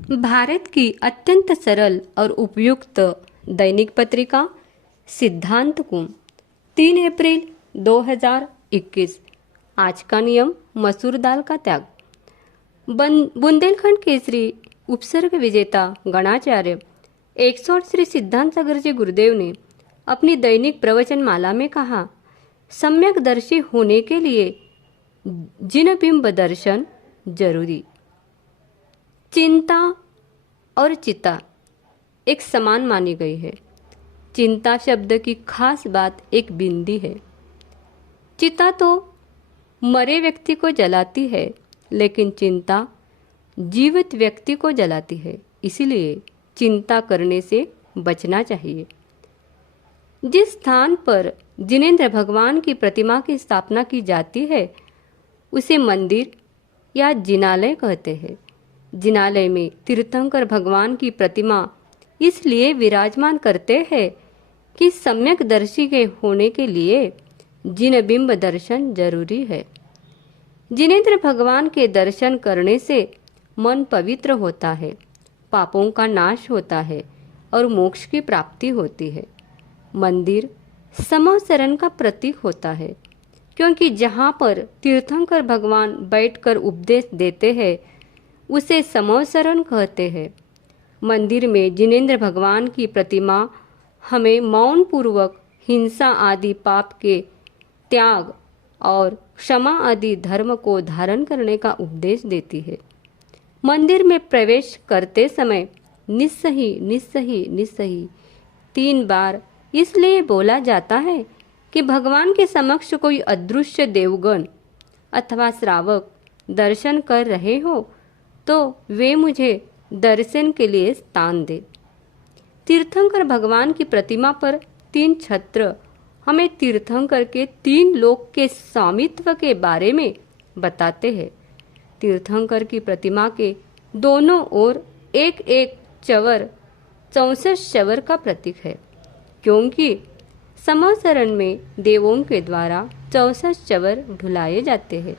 भारत की अत्यंत सरल और उपयुक्त दैनिक पत्रिका सिद्धांत कुंभ 3 अप्रैल 2021। आज का नियम मसूर दाल का त्याग। बुंदेलखंड केसरी उपसर्ग विजेता गणाचार्य 108 श्री सिद्धांत सागर जी गुरुदेव ने अपनी दैनिक प्रवचन माला में कहा, सम्यक दर्शी होने के लिए जिन बिंब दर्शन जरूरी। चिंता और चिता एक समान मानी गई है। चिंता शब्द की खास बात एक बिंदी है। चिता तो मरे व्यक्ति को जलाती है, लेकिन चिंता जीवित व्यक्ति को जलाती है। इसलिए चिंता करने से बचना चाहिए। जिस स्थान पर जिनेंद्र भगवान की प्रतिमा की स्थापना की जाती है उसे मंदिर या जिनालय कहते हैं। जिनालय में तीर्थंकर भगवान की प्रतिमा इसलिए विराजमान करते हैं कि सम्यक दर्शी के होने के लिए जिन बिंब दर्शन जरूरी है। जिनेंद्र भगवान के दर्शन करने से मन पवित्र होता है, पापों का नाश होता है और मोक्ष की प्राप्ति होती है। मंदिर समवसरण का प्रतीक होता है, क्योंकि जहाँ पर तीर्थंकर भगवान बैठकर उपदेश देते हैं उसे समवसरण कहते हैं। मंदिर में जिनेंद्र भगवान की प्रतिमा हमें मौन पूर्वक हिंसा आदि पाप के त्याग और क्षमा आदि धर्म को धारण करने का उपदेश देती है। मंदिर में प्रवेश करते समय निस्सही निस्सही निस्सही 3 बार इसलिए बोला जाता है कि भगवान के समक्ष कोई अदृश्य देवगण अथवा श्रावक दर्शन कर रहे हो तो वे मुझे दर्शन के लिए स्थान दे। तीर्थंकर भगवान की प्रतिमा पर 3 छत्र हमें तीर्थंकर के 3 लोक के स्वामित्व के बारे में बताते हैं। तीर्थंकर की प्रतिमा के दोनों ओर एक एक चवर 64 चवर का प्रतीक है, क्योंकि समवसरण में देवों के द्वारा 64 चवर ढुलाए जाते हैं।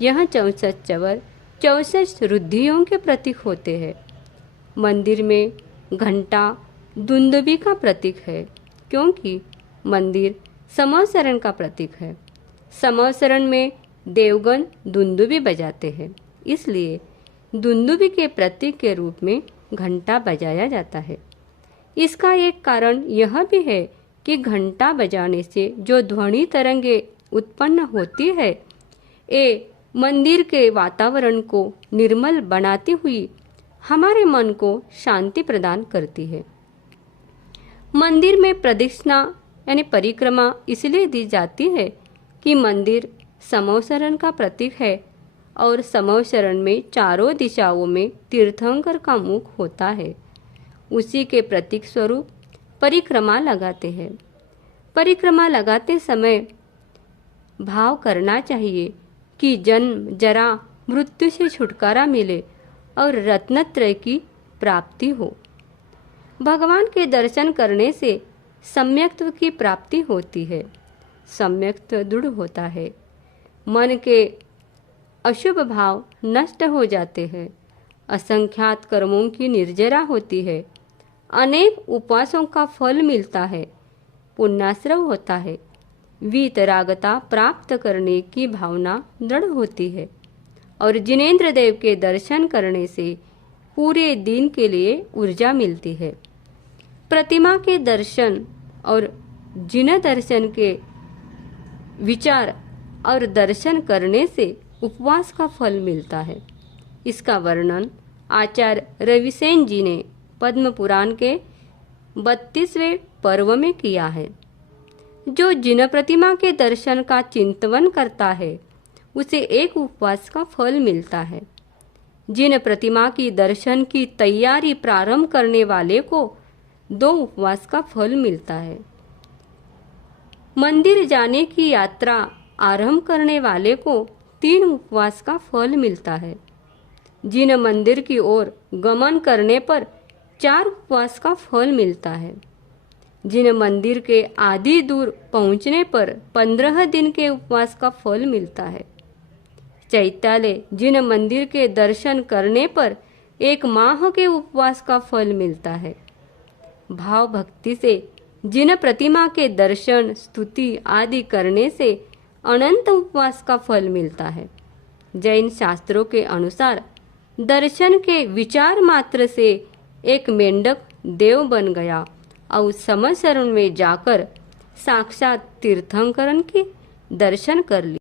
यह 64 चवर 64 रुद्धियों के प्रतीक होते हैं। मंदिर में घंटा दुंदुभी का प्रतीक है, क्योंकि मंदिर समवसरण का प्रतीक है। समवसरण में देवगण दुंदुभी बजाते हैं, इसलिए दुंदुभी के प्रतीक के रूप में घंटा बजाया जाता है। इसका एक कारण यह भी है कि घंटा बजाने से जो ध्वनि तरंगे उत्पन्न होती है, ये मंदिर के वातावरण को निर्मल बनाती हुई हमारे मन को शांति प्रदान करती है। मंदिर में प्रदक्षिणा यानी परिक्रमा इसलिए दी जाती है कि मंदिर समवसरण का प्रतीक है और समवसरण में चारों दिशाओं में तीर्थंकर का मुख होता है। उसी के प्रतीक स्वरूप परिक्रमा लगाते हैं। परिक्रमा लगाते समय भाव करना चाहिए कि जन्म जरा मृत्यु से छुटकारा मिले और रत्नत्रय की प्राप्ति हो। भगवान के दर्शन करने से सम्यक्त्व की प्राप्ति होती है। सम्यक्त्व दृढ़ होता है। मन के अशुभ भाव नष्ट हो जाते हैं। असंख्यात कर्मों की निर्जरा होती है। अनेक उपवासों का फल मिलता है। पुण्याश्रव होता है। वीतरागता प्राप्त करने की भावना दृढ़ होती है और जिनेंद्र देव के दर्शन करने से पूरे दिन के लिए ऊर्जा मिलती है। प्रतिमा के दर्शन और जिन दर्शन के विचार और दर्शन करने से उपवास का फल मिलता है। इसका वर्णन आचार्य रविसेन जी ने पद्म पुराण के 32वें पर्व में किया है। जो जिन प्रतिमा के दर्शन का चिंतन करता है उसे एक उपवास का फल मिलता है। जिन प्रतिमा की दर्शन की तैयारी प्रारंभ करने वाले को 2 उपवास का फल मिलता है। मंदिर जाने की यात्रा आरंभ करने वाले को 3 उपवास का फल मिलता है। जिन मंदिर की ओर गमन करने पर 4 उपवास का फल मिलता है। जिन मंदिर के आधी दूर पहुंचने पर 15 दिन के उपवास का फल मिलता है। चैत्यालय जिन मंदिर के दर्शन करने पर 1 माह के उपवास का फल मिलता है। भाव भक्ति से जिन प्रतिमा के दर्शन, स्तुति आदि करने से अनंत उपवास का फल मिलता है। जैन शास्त्रों के अनुसार दर्शन के विचार मात्र से एक मेंढक देव बन गया और समशरण में जाकर साक्षात तीर्थंकरण के दर्शन कर लिए।